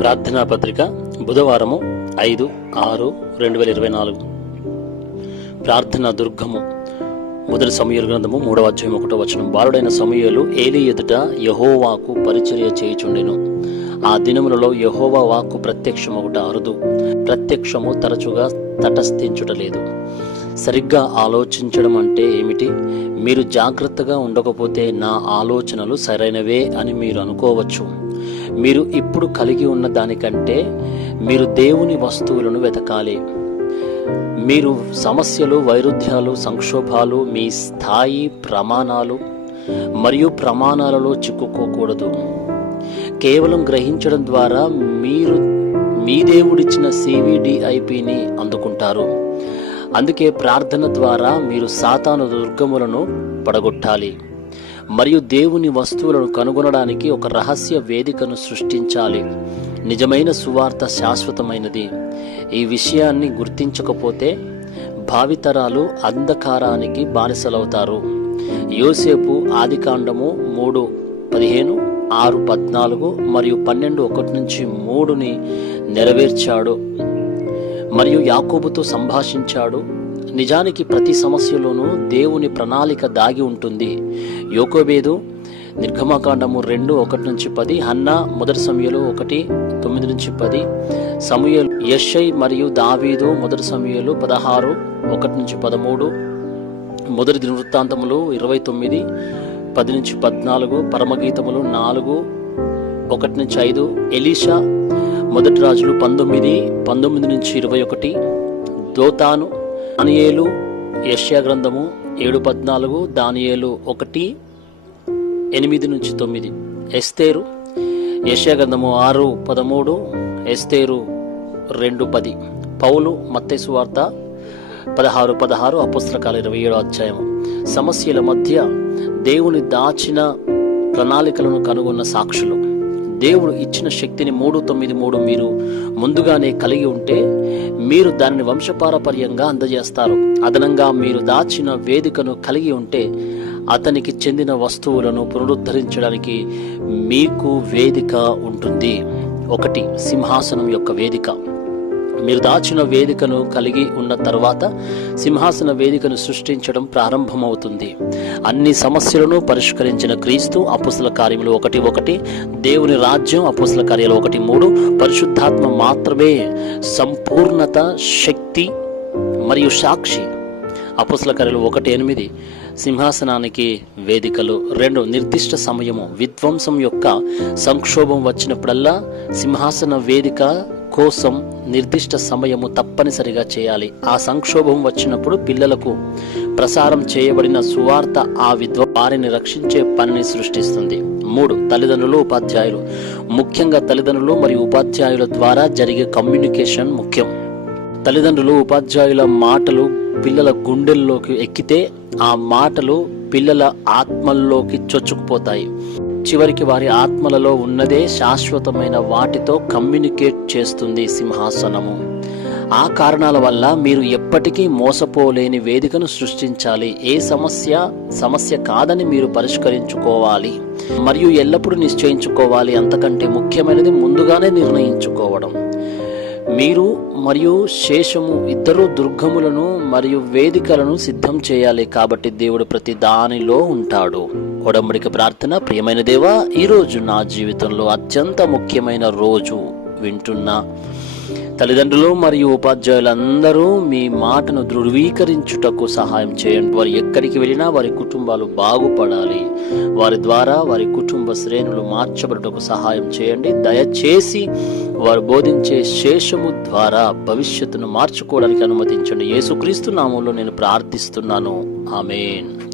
ప్రార్థనా పత్రిక బుధవారము ఐదు ఆరు రెండు వేల ఇరవై నాలుగు. ప్రార్థన దుర్గము. మొదటి సమయలు గ్రంథము మూడవ అధ్యాయం ఒకటో వచనం. బాలుడైన సమయలు ఏలి ఎదుట యహోవాకు పరిచర్య చేయుచుండెను. ఆ దినములలో యహోవా వాక్కు ప్రత్యక్షమొకట అరుదు. ప్రత్యక్షము తరచుగా తటస్థించుటలేదు. సరిగ్గా ఆలోచించడం అంటే ఏమిటి? మీరు జాగ్రత్తగా ఉండకపోతే నా ఆలోచనలు సరైనవే అని మీరు అనుకోవచ్చు. మీరు ఇప్పుడు కలిగి ఉన్న దానికంటే మీరు దేవుని వస్తువులను వెతకాలి. మీరు సమస్యలు వైరుధ్యాలు సంక్షోభాలు మీ స్థాయి ప్రమాణాలు మరియు ప్రమాణాలలో చిక్కుకోకూడదు. కేవలం గ్రహించడం ద్వారా మీరు మీ దేవుడిచ్చిన సివిడిఐపిని అందుకుంటారు. అందుకే ప్రార్థన ద్వారా మీరు సాతాను దుర్గములను పడగొట్టాలి. మరియు దేవుని వస్తువులను కనుగొనడానికి ఒక రహస్య వేదికను సృష్టించాలి. నిజమైన సువార్త శాశ్వతమైనది. ఈ విషయాన్ని గుర్తించకపోతే భావితరాలు అంధకారానికి బానిసలవుతారు. యోసేపు ఆదికాండము మూడు పదిహేను ఆరు పద్నాలుగు మరియు పన్నెండు ఒకటి నుంచి మూడుని నెరవేర్చాడు. మరియు యాకోబుతో సంభాషించాడు. నిజానికి ప్రతి సమస్యలోనూ దేవుని ప్రణాళిక దాగి ఉంటుంది. యోకోబేదు నిర్గమకాండము రెండు ఒకటి నుంచి పది హన్నా మొదటి సమయంలో ఒకటి తొమ్మిది నుంచి పది సమయలు యషై మరియు దావీదు మొదటి సమయంలో పదహారు ఒకటి నుంచి పదమూడు మొదటి వృత్తాంతములు ఇరవై తొమ్మిది పది నుంచి పద్నాలుగు పరమగీతములు నాలుగు ఒకటి నుంచి ఐదు ఎలీషా మొదటి రాజులు పంతొమ్మిది పంతొమ్మిది నుంచి ఇరవై ఒకటి దోతాను దానియేలు యష్యా గ్రంథము ఏడు పద్నాలుగు దానియేలు ఒకటి ఎనిమిది నుంచి తొమ్మిది. ఎస్తేరు యష్యా గ్రంథము ఆరు పదమూడు ఎస్తేరు రెండు పది. పౌలు మత్తేసు వార్త పదహారు పదహారు అపుస్తకాలు ఇరవై ఏడో అధ్యాయం సమస్యల మధ్య దేవుని దాచిన ప్రణాళికలను కనుగొన్న సాక్షులు. దేవుడు ఇచ్చిన శక్తిని మూడు తొమ్మిది మూడు మీరు ముందుగానే కలిగి ఉంటే మీరు దానిని వంశపారపర్యంగా అందజేస్తారు. అదనంగా మీరు దాచిన వేదికను కలిగి ఉంటే అతనికి చెందిన వస్తువులను పునరుద్ధరించడానికి మీకు వేదిక ఉంటుంది. ఒకటి సింహాసనం యొక్క వేదిక. మీరు దాచిన వేదికను కలిగి ఉన్న తర్వాత సింహాసన వేదికను సృష్టించడం ప్రారంభమవుతుంది. అన్ని సమస్యలను పరిష్కరించిన క్రీస్తు అపుసల కార్యములు ఒకటి ఒకటి దేవుని రాజ్యం అపుసల కార్యాలు ఒకటి మూడు పరిశుద్ధాత్మ మాత్రమే సంపూర్ణత శక్తి మరియు సాక్షి. అపుసల కార్యలు ఒకటి ఎనిమిది సింహాసనానికి వేదికలు రెండు నిర్దిష్ట సమయము విధ్వంసం యొక్క సంక్షోభం వచ్చినప్పుడల్లా సింహాసన వేదిక కోసం నిర్దిష్ట సమయము తప్పనిసరిగా చేయాలి. ఆ సంక్షోభం వచ్చినప్పుడు పిల్లలకు ప్రసారం చేయబడిన సువార్త ఆ విద్వ వారిని రక్షించే పనిని సృష్టిస్తుంది. మూడు తల్లిదండ్రులు ఉపాధ్యాయులు. ముఖ్యంగా తల్లిదండ్రులు మరియు ఉపాధ్యాయుల ద్వారా జరిగే కమ్యూనికేషన్ ముఖ్యం. తల్లిదండ్రులు ఉపాధ్యాయుల మాటలు పిల్లల గుండెల్లోకి ఎక్కితే ఆ మాటలు పిల్లల ఆత్మల్లోకి చొచ్చుకుపోతాయి. చివరికి వారి ఆత్మలలో ఉన్నదే శాశ్వతమైన వాటితో కమ్యూనికేట్ చేస్తుంది సింహాసనము. ఆ కారణాల వల్ల మీరు ఎప్పటికీ మోసపోలేని వేదికను సృష్టించాలి. ఏ సమస్య సమస్య కాదని మీరు పరిష్కరించుకోవాలి. మరియు ఎల్లప్పుడూ నిశ్చయించుకోవాలి. అంతకంటే ముఖ్యమైనది ముందుగానే నిర్ణయించుకోవడం. మీరు మరియు శేషము ఇద్దరు దుర్గములను మరియు వేదికలను సిద్ధం చేయాలి. కాబట్టి దేవుడు ప్రతి దానిలో ఉంటాడు. ఒడంబడిక ప్రార్థన. ప్రియమైన దేవా ఈరోజు నా జీవితంలో అత్యంత ముఖ్యమైన రోజు వింటున్నా తల్లిదండ్రులు మరియు ఉపాధ్యాయులందరూ మీ మాటను ధృవీకరించుటకు సహాయం చేయండి. వారు ఎక్కడికి వెళ్ళినా వారి కుటుంబాలు బాగుపడాలి. వారి ద్వారా వారి కుటుంబ శ్రేణులు మార్చబడుటకు సహాయం చేయండి. దయచేసి వారు బోధించే శేషము ద్వారా భవిష్యత్తును మార్చుకోవడానికి అనుమతించండి. యేసుక్రీస్తు నామంలో నేను ప్రార్థిస్తున్నాను. ఆమెన్.